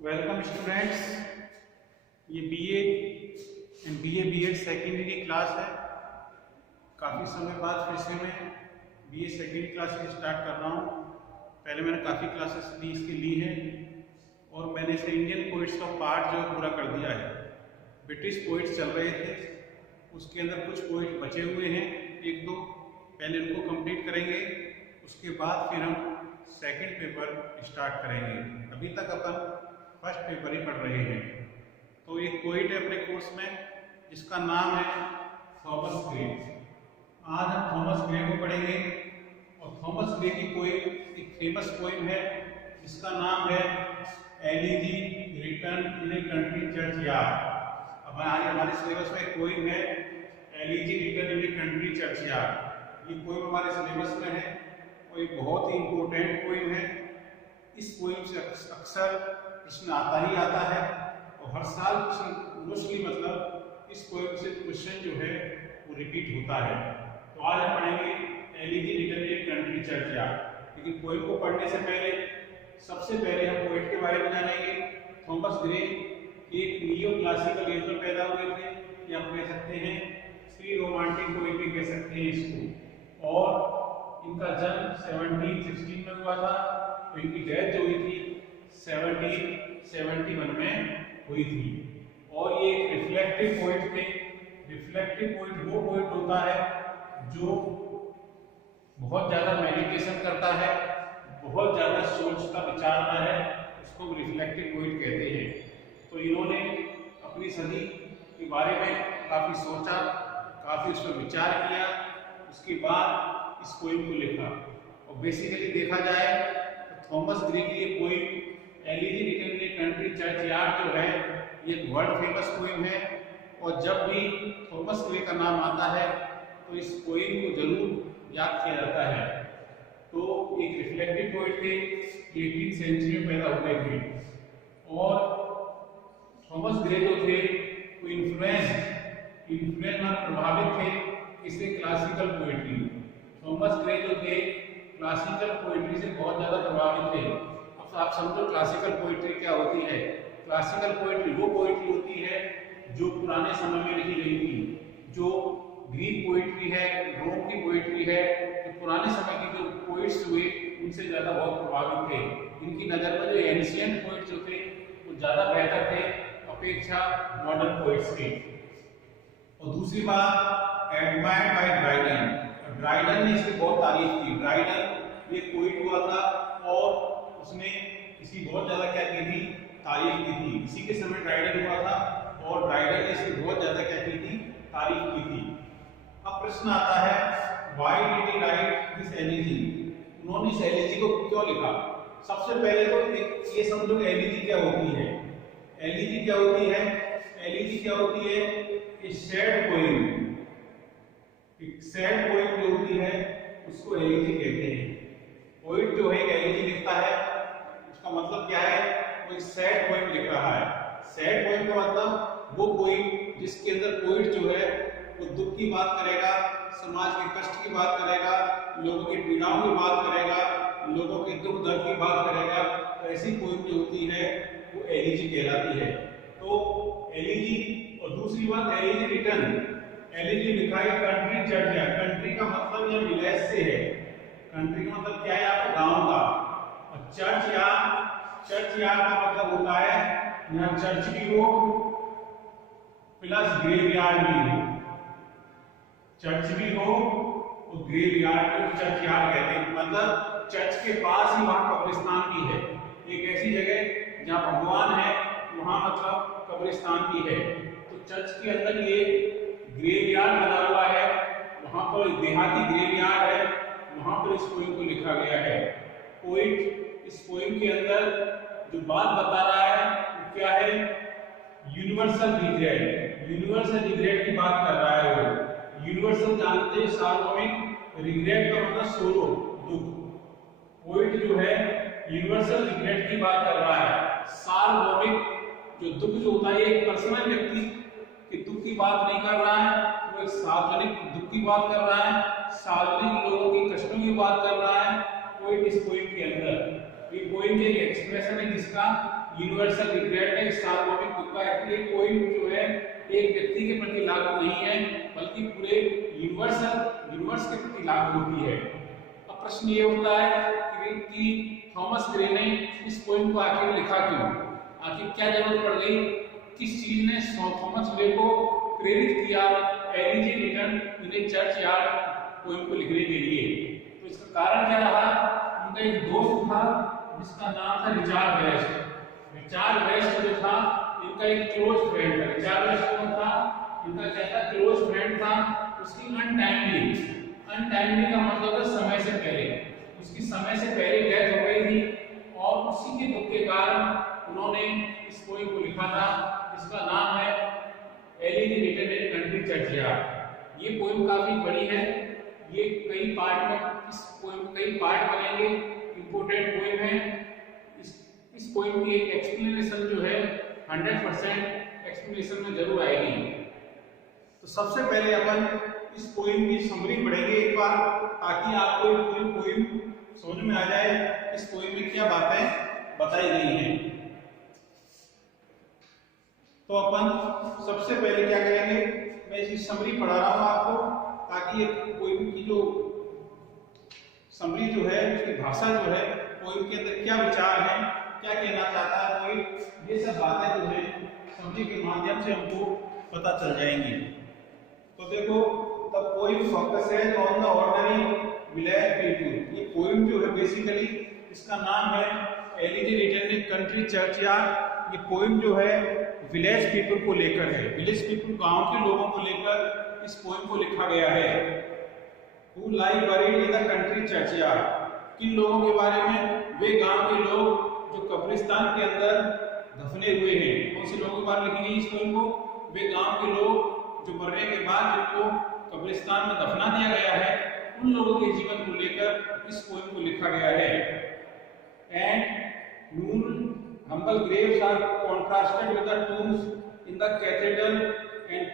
Welcome students. ये BA and BEd secondary की class है। काफ़ी समय बाद फिर से मैं बीए सेकेंडरी क्लास स्टार्ट कर रहा हूँ। पहले मैंने काफ़ी क्लासेस इसकी ली हैं और मैंने इसे इंडियन पोइट्स का पार्ट जो पूरा कर दिया है। ब्रिटिश पोइट्स चल रहे थे, उसके अंदर कुछ पोइट बचे हुए हैं, एक दो, पहले उनको कंप्लीट करेंगे, उसके बाद फिर हम सेकंड पेपर स्टार्ट करेंगे। अभी तक अपन फर्स्ट पेपर ही पढ़ रहे हैं। तो एक पोइट है अपने कोर्स में जिसका नाम है थॉमस ग्रे। आज हम थॉमस ग्रे को पढ़ेंगे और थॉमस ग्रे की कोई एक फेमस पोइम है जिसका नाम है elegy return in a country church yard. अब आज हमारे सिलेबस में एक पोइम है elegy return in a country church yard. ये पोइम हमारे सिलेबस में है और एक बहुत ही इंपॉर्टेंट पोइम है। इस पोइम से अक्सर प्रश्न आता ही आता है और हर साल मोस्टली मतलब इस पोइम से क्वेश्चन जो है वो रिपीट होता है। तो आज हम पढ़ेंगे elegy return in a country church yard. लेकिन पोइम को पढ़ने से पहले सबसे पहले हम पोइट के बारे में जानेंगे। थॉमस ग्रे एक नियो क्लासिकल एज में पैदा हुए थे, या आप कह सकते हैं प्री रोमांटिक पोइट भी कह सकते हैं इसको। और इनका जन्म 1716 में हुआ था। इनकी डेथ जो हुई थी 1771 में हुई थी। और ये एक रिफ्लेक्टिव पोइट थे। रिफ्लेक्टिव पोइट वो पोइट होता है जो बहुत ज्यादा मेडिटेशन करता है, बहुत ज्यादा सोचता विचारता है, उसको हम रिफ्लेक्टिव पोइट कहते हैं। तो इन्होंने अपनी सदी के बारे में काफी सोचा, काफी उस पर विचार किया, उसके बाद इस पोइम को लिखा। और बेसिकली देखा जाए तो थॉमस ग्रे की ये poem elegy return in a country church yard जो है ये वर्ल्ड फेमस पोइम है। और जब भी थॉमस ग्रे का नाम आता है तो इस पोइम को जरूर याद किया जाता है। तो एक रिफ्लेक्टिव पोइट थे, 18वीं सेंचुरी में पैदा हुए थे। और थॉमस ग्रे जो थे वो इन्फ्लुएंस प्रभावित थे इससे क्लासिकल पोइट्री। थॉमस ग्रे जो थे क्लासिकल पोइट्री से बहुत ज्यादा प्रभावित थे। अब आप समझो क्लासिकल पोइट्री क्या होती है। क्लासिकल पोइट्री वो पोइट्री होती है जो पुराने समय में लिखी गई थी, जो ग्रीक पोइट्री है, रोम की पोइट्री है। तो पुराने समय की जो पोइट्स हुए उनसे ज्यादा बहुत प्रभावित थे। इनकी नजर में जो एंशिएंट पोइट जो थे वो ज्यादा बेहतर थे अपेक्षा मॉडर्न पोइट्स के। और दूसरी बात, एडमायर्ड बाय ड्राइडन। ड्राइडन ने इसकी बहुत तारीफ की। ड्राइडन ये पोइट हुआ था और उसने इसकी बहुत ज्यादा क्या की थी, तारीफ की थी। इसी के समय ड्राइडन हुआ था और ड्राइडन ने इसकी बहुत ज्यादा क्या की थी, तारीफ की थी। अब प्रश्न आता है why did he right this elegy. उन्होंने इस एलिजी को क्यों लिखा। सबसे पहले तो एक ये समझो कि एलिजी क्या होती है। एलिजी क्या होती है, एलिजी क्या होती है, एक सैड पोइम। एक सैड पोइम जो होती है उसको एलिजी कहते हैं। पोइट जो है एलिजी लिखता है उसका मतलब क्या है, वो एक सैड पोइम लिख रहा है। सैड पोइम का मतलब वो पोइम जिसके अंदर पोइट जो है वो दुख की बात करेगा, समाज के कष्ट की बात करेगा, लोगों की पीड़ाओं की बात करेगा, लोगों के दुख दर्द की बात करेगा। तो ऐसी पोइम जो होती है वो एलिजी कहलाती है। तो एलिजी, और दूसरी बात एलिजी रिटर्न। एलिजी लिखा है कंट्री चर्च यार्ड। कंट्री का मतलब यह विलेज से है। कंट्री का मतलब क्या है, आपका गांव का। और चर्च यार्ड का मतलब होता है यहाँ चर्च भी हो प्लस ग्रेवयार्ड भी हो। चर्च भी हो और ग्रेवयार्ड को चर्च यार्ड कहते हैं। मतलब चर्च के पास ही वहां कब्रिस्तान भी है। एक ऐसी जगह जहां भगवान है वहां मतलब कब्रिस्तान भी है। तो चर्च के अंदर ये ग्रेवयार्ड बना हुआ है, वहां पर देहाती ग्रेवयार्ड है, वहां पर इस पोइम को लिखा गया है। पोइट इस पोइम के अंदर जो बात बता रहा है वो क्या है, यूनिवर्सल रिग्रेट। यूनिवर्सल रिग्रेट की बात कर रहा है वो। यूनिवर्सल जानते हैं सार्वभौमिक, रिग्रेट का मतलब सोरो, दुख। पोइट जो है यूनिवर्सल रिग्रेट की बात कर रहा है। सार्वभौमिक जो दुख जो होता है, एक पर्सनल व्यक्ति के दुख की बात नहीं कर रहा है, वो एक सार्वजनिक दुख की बात कर रहा है, सार्वजनिक लोगों की कष्टों की बात कर रहा है। पोइट इस पोइम के अंदर ये पोइम के एक्सप्रेशन है जिसका यूनिवर्सल रिग्रेट है, सार्वभौमिक दुख का, इसलिए कोई जो है एक व्यक्ति के प्रति लागू नहीं है बल्कि पूरे यूनिवर्स के प्रति लागू होती है। अब प्रश्न ये होता है कि थॉमस ग्रे ने इस पोएम को आखिर लिखा क्यों, आखिर क्या जरूरत पड़ गई, किस चीज ने थॉमस ग्रे को प्रेरित किया एलिजी रिटर्न इन ए चर्चयार्ड पोएम को लिखने के लिए। तो इसका कारण क्या रहा, उनका एक दोस्त था जिसका नाम था रिचार्ड वेस्ट। रिचार्ड वेस्ट जो था इनका एक क्लोज फ्रेंड था। रिचार्ड वेस्ट कौन था, इनका क्या था, क्लोज फ्रेंड था। उसकी अनटाइमली का मतलब है समय से पहले, उसकी समय से पहले डेथ हो गई थी और उसी के दुख के कारण उन्होंने इस पोएम को लिखा था जिसका नाम है elegy written in country churchyard. ये पोएम काफी बड़ी है, ये कई पार्ट में, इस पोएम के कई पार्ट बनेंगे, इंपोर्टेंट पोएम है। इस पोएम की एक एक्सप्लेनेशन जो है 100% एक्सप्लेनेशन में जरूर आएगी। तो सबसे पहले अपन इस पोएम की समरी पढ़ेंगे एक बार, ताकि आपको पूरी पोएम समझ में आ जाए इस पोएम में क्या बातें बताई गई हैं। तो अपन सबसे पहले क्या करेंगे, मैं इसकी समरी पढ़ा रहा हूं आपको, ताकि ये पोएम की जो समरी जो है, उसकी भाषा जो है, पोएम के अंदर क्या विचार है, क्या कहना चाहता है कोई, ये सब बातें जो है समरी के माध्यम से हमको पता चल जाएंगी। तो देखो, the poem focuses on the ordinary village people. ये पोएम जो है बेसिकली इसका नाम है elegy written in country churchyard. ये पोएम जो है विलेज पीपल को लेकर है, विलेज पीपल गांव के लोगों को लेकर इस पोएम को लिखा गया है। Who lie buried in the country churchyard। किन लोगों के बारे में, वे गांव के लोग जो कब्रिस्तान के अंदर दफने हुए हैं। कौन से लोगों के बारे में लिखी गई इस पोएम को, वे गांव के लोग जो मरने के बाद जिनको कब्रिस्तान में दफना दिया गया है, उन लोगों के जीवन को लेकर इस पोएम को लिखा गया है। And Noon humble graves are contrasted with the tombs in the cathedral and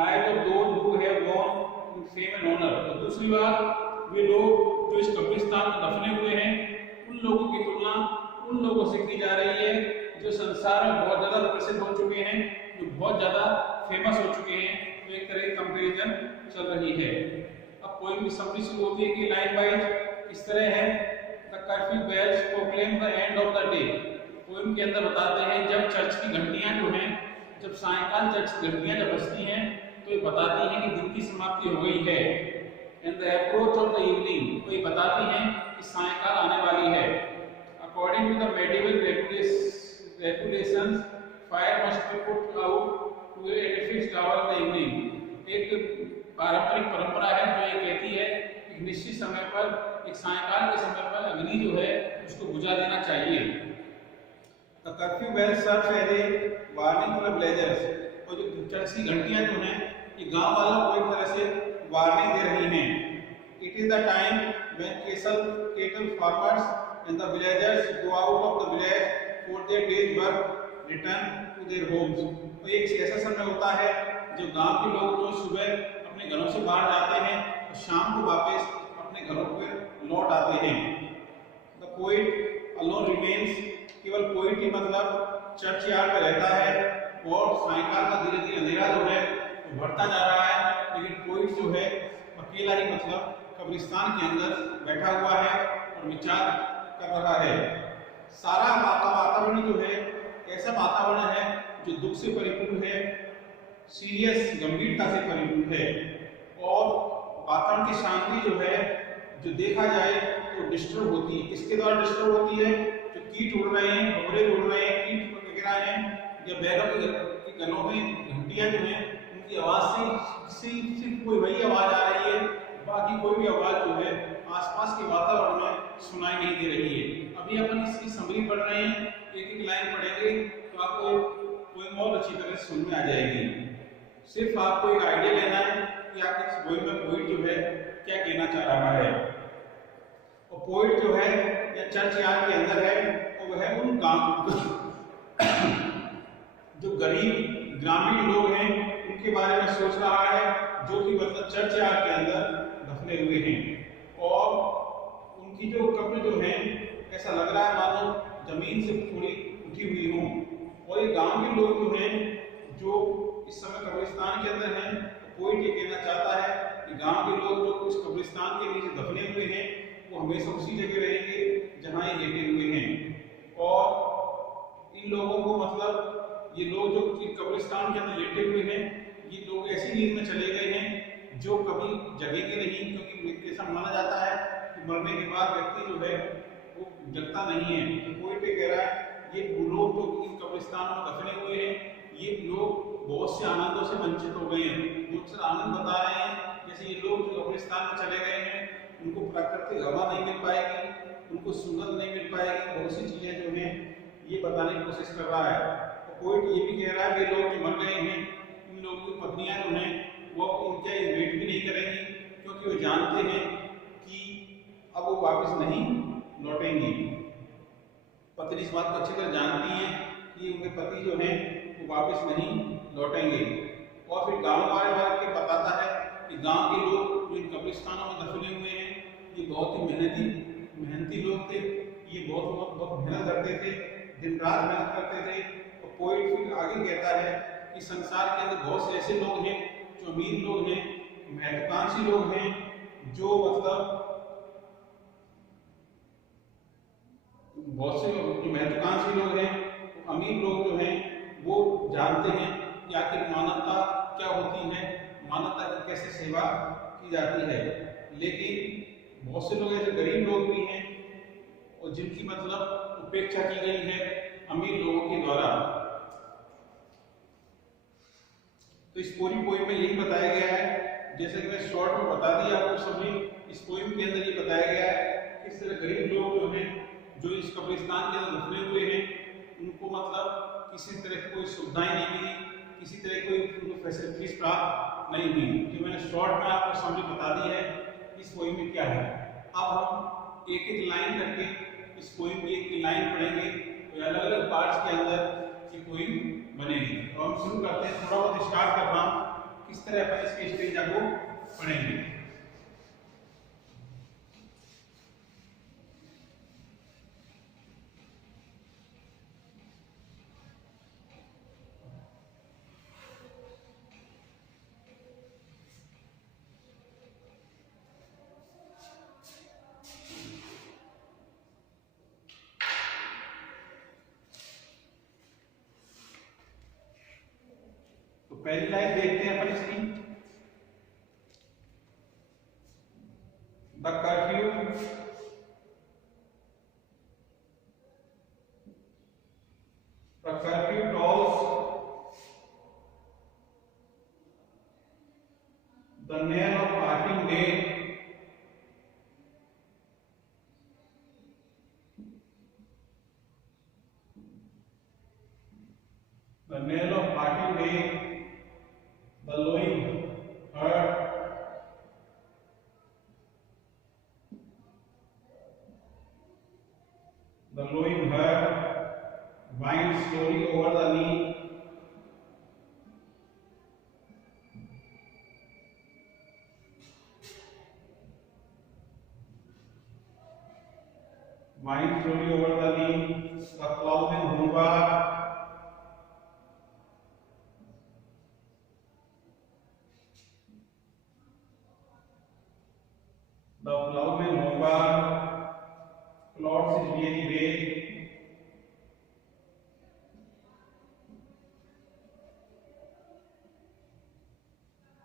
lives of those who have gone in fame and honor। और दूसरी बात, वे लोग जो इस कब्रिस्तान में दफने हुए हैं, उन लोगों की तुलना उन लोगों से की जा रही है जो संसार में बहुत ज्यादा प्रसिद्ध हो चुके हैं, जो बहुत ज्यादा फेमस हो चुके हैं। तो एक तरह की कंपैरिजन चल रही है। अब पोएम की समरी शुरू होती है कि लाइन वाइज इस तरह है, the curfew bells proclaim the end of the day. Poem के अंदर बताते हैं जब चर्च की घंटियां जो हैं, जब सायंकाल चर्च की घंटियां जब बजती हैं तो ये बताती हैं कि दिन की समाप्ति हो गई है। And the approach of the evening, तो ये बताती हैं कि सायंकाल आने वाली है। According to the medieval regulations, fire must be put out to a fixed hour in the evening। एक पारंपरिक परंपरा है जो ये कहती है कि निश्चित समय पर, एक सायंकाल के समय पर अग्नि जो है उसको बुझा देना चाहिए। The curfew bell serves as a warning to the villagers। और जो चर्च की घंटियां जो हैं, ये गांव वालों को एक तरह से वार्निंग दे रही हैं। It is the time when cattle farmers and the villagers go out of the village for their day's work, return to their homes। तो एक ऐसा समय होता है जब गांव के लोग जो सुबह अपने घरों से बाहर जाते हैं और शाम को वापस अपने घरों पर लौट आते हैं। The poet alone remains। केवल पोइट ही मतलब चर्चयार्ड में रहता है और सायंकाल का धीरे धीरे अंधेरा जो है वो बढ़ता जा रहा है, लेकिन पोइट जो है अकेला ही मतलब कब्रिस्तान के अंदर बैठा हुआ है और विचार कर रहा है। सारा वातावरण जो है ऐसा वातावरण है जो दुख से परिपूर्ण है, सीरियस गंभीरता से परिपूर्ण है। और वातावरण की शांति जो है, जो देखा जाए तो डिस्टर्ब होती है। किसके द्वारा डिस्टर्ब होती है, जो कीट उड़ रहे हैं, भंवरे उड़ रहे हैं, कीट वगैरह हैं, या बैलों के गलों में घंटियां जो हैं उनकी आवाज से सिर्फ कोई वही आवाज आ रही है, बाकी कोई भी आवाज जो है आसपास के वातावरण में सुनाई नहीं दे रही है। अभी अपन इसकी समरी पढ़ रहे हैं, एक एक लाइन पढ़ेंगे तो आपको पोएम और अच्छी तरह से समझ में आ जाएगी। सिर्फ आपको एक आइडिया लेना है कि आप इस पोएम में पोइट जो है क्या कहना चाह रहा है। और पोइट जो है या चर्चयार्ड के अंदर है, तो वह है उन जो गरीब ग्रामीण लोग हैं उनके बारे में सोच रहा है, जो कि मतलब चर्चयार्ड के अंदर दफने हुए हैं। और उनकी जो कब्र जो है ऐसा लग रहा है मानो जमीन से थोड़ी उठी हुई हों। और ये गांव के लोग जो हैं जो इस समय कब्रिस्तान के अंदर हैं, कोई ये कहना चाहता है कि गांव के लोग जो इस कब्रिस्तान के नीचे दफने हुए हैं वो हमेशा उसी जगह रहेंगे जहां ये लेटे हुए हैं। और इन लोगों को मतलब ये लोग जो कब्रिस्तान के अंदर लेटे हुए हैं ये लोग ऐसी नींद में चले गए हैं जो कभी जगेंगे नहीं, क्योंकि ऐसा माना जाता है कि मरने के बाद व्यक्ति जो है वो जगता नहीं है। तो कोई भी कह रहा है ये लोग जो इन कब्रिस्तान में दफने हुए हैं ये लोग बहुत से आनंदों से वंचित हो गए हैं। जो अक्सर आनंद बता रहे हैं, जैसे ये लोग जो कब्रिस्तान में चले गए हैं उनको प्राकृतिक हवा नहीं मिल पाएगी, उनको सुगंध नहीं मिल पाएगी, बहुत सी चीजें जो हैं ये बताने की कोशिश कर रहा है। तो कोई ये भी कह रहा है कि लोग जो मर गए हैं इन लोगों की पत्नियां जो हैं वो इनका इन्वेट भी नहीं करेंगी, क्योंकि वो जानते हैं कि अब वो वापस नहीं लौटेंगे। पत्नी इस बात को अच्छी तरह जानती है कि उनके पति जो हैं वो वापस नहीं लौटेंगे। और फिर गांव वाले के बताता है कि गांव के लोग जो इन कब्रिस्तानों में दफने हुए हैं ये बहुत ही मेहनती लोग थे। ये बहुत मेहनत करते थे, दिन रात मेहनत करते थे। और पोइट फिर आगे कहता है कि संसार के अंदर बहुत से ऐसे लोग हैं जो अमीर लोग हैं, महत्वाकांक्षी लोग हैं, जो मतलब बहुत से जो महत्वाकांक्षी लोग हैं, अमीर लोग जो हैं वो जानते हैं कि आखिर मानवता क्या होती है, मानवता की कैसे सेवा की जाती है। लेकिन बहुत से लोग ऐसे गरीब लोग भी हैं और जिनकी मतलब उपेक्षा की गई है अमीर लोगों के द्वारा। तो इस पूरी पोइम में यही बताया गया है, जैसे कि मैं शॉर्ट में बता दिया आपको सभी। इस पोइम के अंदर ये बताया गया है किस तरह गरीब लोग जो हैं जो इस कब्रिस्तान के अंदर दफने हुए हैं उनको मतलब किसी तरह की कोई सुविधाएं नहीं मिली, किसी तरह कोई उनको फैसिलिटीज प्राप्त नहीं हुई। जो मैंने शॉर्ट में आपको समझ बता दी है इस पोइम में क्या है। अब हम एक एक लाइन करके इस पोइम की एक लाइन पढ़ेंगे तो अलग अलग पार्ट्स के अंदर ये पोइम बनेगी। तो हम शुरू करते हैं, थोड़ा बहुत स्टार्ट कर रहा हूँ किस तरह अपन इसके स्टेज को पढ़ेंगे। पहली लाइन देखते हैं अपन इसकी। The curfew tolls the knell of parting day, the knell of parting day, the lowing herd, the lowing herd winds slowly over the knee, winds slowly over the knee, the ploughman Humbar, the ploughman Humbar plods his weary way,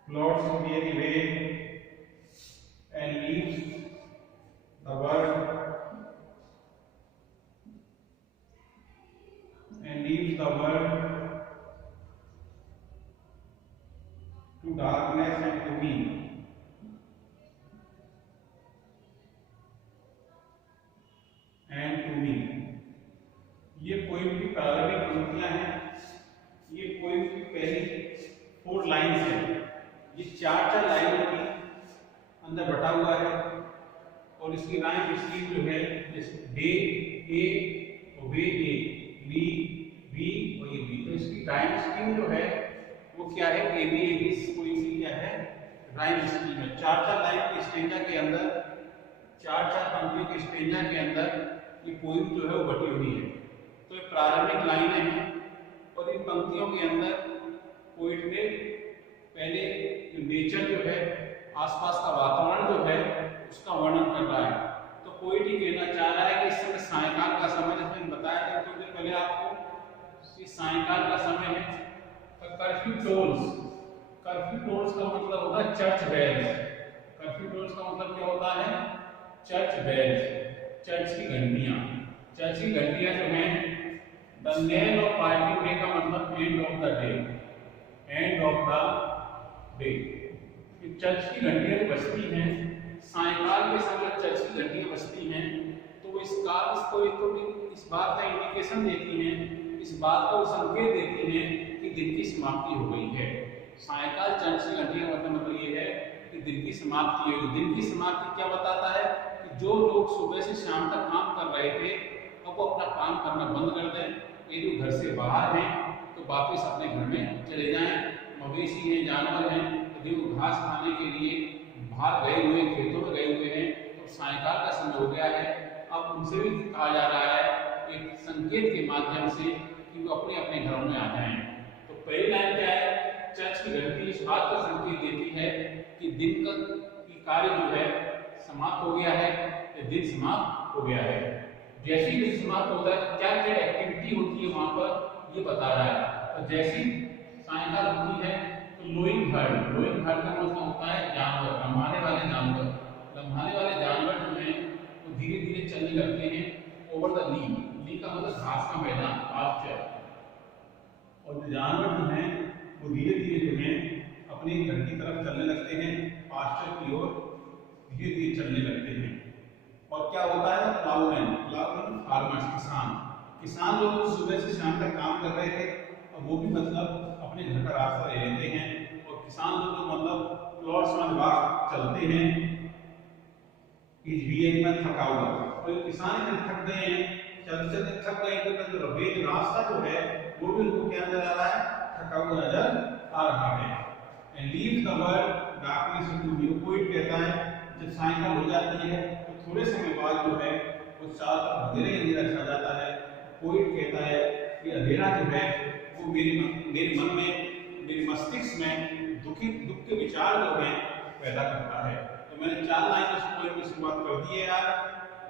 plods his weary way and leaves the world to darkness and to me. ये poem की प्रारंभिक पंक्तियां हैं। ये poem की पहली 4 lines हैं। ये 4 लाइनों के अंदर बटा हुआ है और इसकी राइम स्कीम जो है जैसे डे ए, वे ए, ली बी और ये बी। तो इसकी राइम स्कीम जो है वो क्या है, ए बी इस पोइम की क्या है राइम स्कीम है। 4 लाइन के स्टेंजा के अंदर, 4 पंक्तियों के स्टेंजा के अंदर ये पोइम जो है वो बटी हुई है। तो प्रारंभिक लाइनें हैं और इन पंक्तियों के अंदर पोइट ने पहले नेचर जो है, आसपास का वातावरण जो है, उसका वर्णन कर रहा है। तो पोइट ही कहना चाह रहा है कि इस समय सायंकाल का समय, जैसे मैंने बताया था थोड़ी देर पहले आपको, इस सायंकाल का समय है। कर्फ्यू टोल्स, कर्फ्यू टोल्स का मतलब होता है चर्च बेल्स। कर्फ्यू टोल्स का मतलब क्या होता है? चर्च बेल्स, चर्च की घंटियां। चर्च की घंटियां जो हैं, the knell of parting day का मतलब end of the day, end of the day. Church की घंटियां बजती हैं सायंकाल के समय, चर्च की घंटियां बजती हैं, तो इस बात का इंडिकेशन देती हैं, इस बात का संकेत देती हैं कि दिन की समाप्ति हो गई है। सायंकाल चर्च की घंटियां मतलब ये है कि दिन की समाप्ति होगी। दिन की समाप्ति क्या बताता है? कि जो लोग सुबह से शाम तक काम कर रहे थे, अब वो अपना काम करना बंद कर दें। यदि घर से बाहर हैं तो वापस अपने घर में चले जाएं। मवेशी हैं, जानवर हैं, यदि वो घास खाने के लिए बाहर गए हुए, खेतों में गए हुए हैं, तो सायंकाल का समय हो गया है। अब उनसे भी कहा जा रहा है एक संकेत के माध्यम से कि वो अपने अपने घरों में आ जाएं। तो पहली लाइन क्या है? चर्च की घंटी इस बात का संकेत देती है कि दिन का कार्य जो है समाप्त हो गया है, या दिन समाप्त हो गया है। जैसे ही दिन समाप्त होता है, क्या क्या एक्टिविटी होती है वहां पर, ये बता रहा है। तो जैसी सायंकाल होती है तो लोइंग हर्ड, लोइंग हर्ड का मतलब होता है जानवर, लम्हाने वाले जानवर। लम्हाने वाले जानवर जो हैं वो धीरे धीरे चलने लगते हैं ओवर द ली, ली का मतलब घास का मैदान, पास्चर। और जो जानवर जो हैं वो धीरे धीरे जो है अपने घर की तरफ चलने लगते हैं, पास्चर की ओर धीरे धीरे चलने लगते हैं। और क्या होता है? प्लाउमैन, प्लाउमैन फार्मर्स, किसान। किसान लोग सुबह से शाम तक काम कर रहे थे, अब वो भी मतलब अपने घर का रास्ता ले लेते हैं। और किसान लोग तो मतलब प्लॉट्स में बाग चलते हैं, में थका हुआ। और किसान इतने थक गए हैं, चलते चलते थक गए, तो जो रास्ता जो है वो भी उनको क्या नजर आ रहा है? थका हुआ नजर आ रहा है। And leave the world darkness into view. Poet कहता है जब सायंकाल हो जाती है तो थोड़े समय बाद जो है वो चारों तरफ अंधेरा अंधेरा छा जाता है। पोइट कहता है कि अंधेरा जो है वो मेरे मन में, मेरे मस्तिष्क में दुख के विचार जो है पैदा करता है। तो मैंने 4 लाइन इस पोइट की शुरुआत कर दी है यार।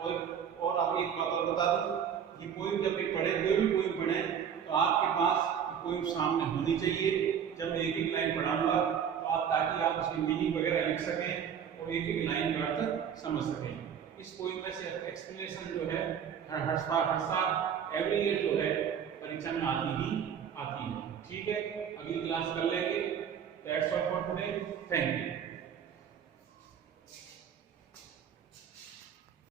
और आप एक बात और बता दूं कि पोइट जब भी पढ़े, कोई भी पोइट पढ़े, तो आपके पास पोइट सामने होनी चाहिए। जब मैं एक एक लाइन पढ़ाऊंगा तो आप, ताकि आप उसकी मीनिंग वगैरह लिख सकें और एक एक लाइन का अर्थ समझ सकें। इस पोइट में से एक्सप्लेनेशन जो है हर साल एवरी ईयर जो है परीक्षा में आती है। ठीक है, अगली क्लास कर लेंगे। That's all for today, thank you.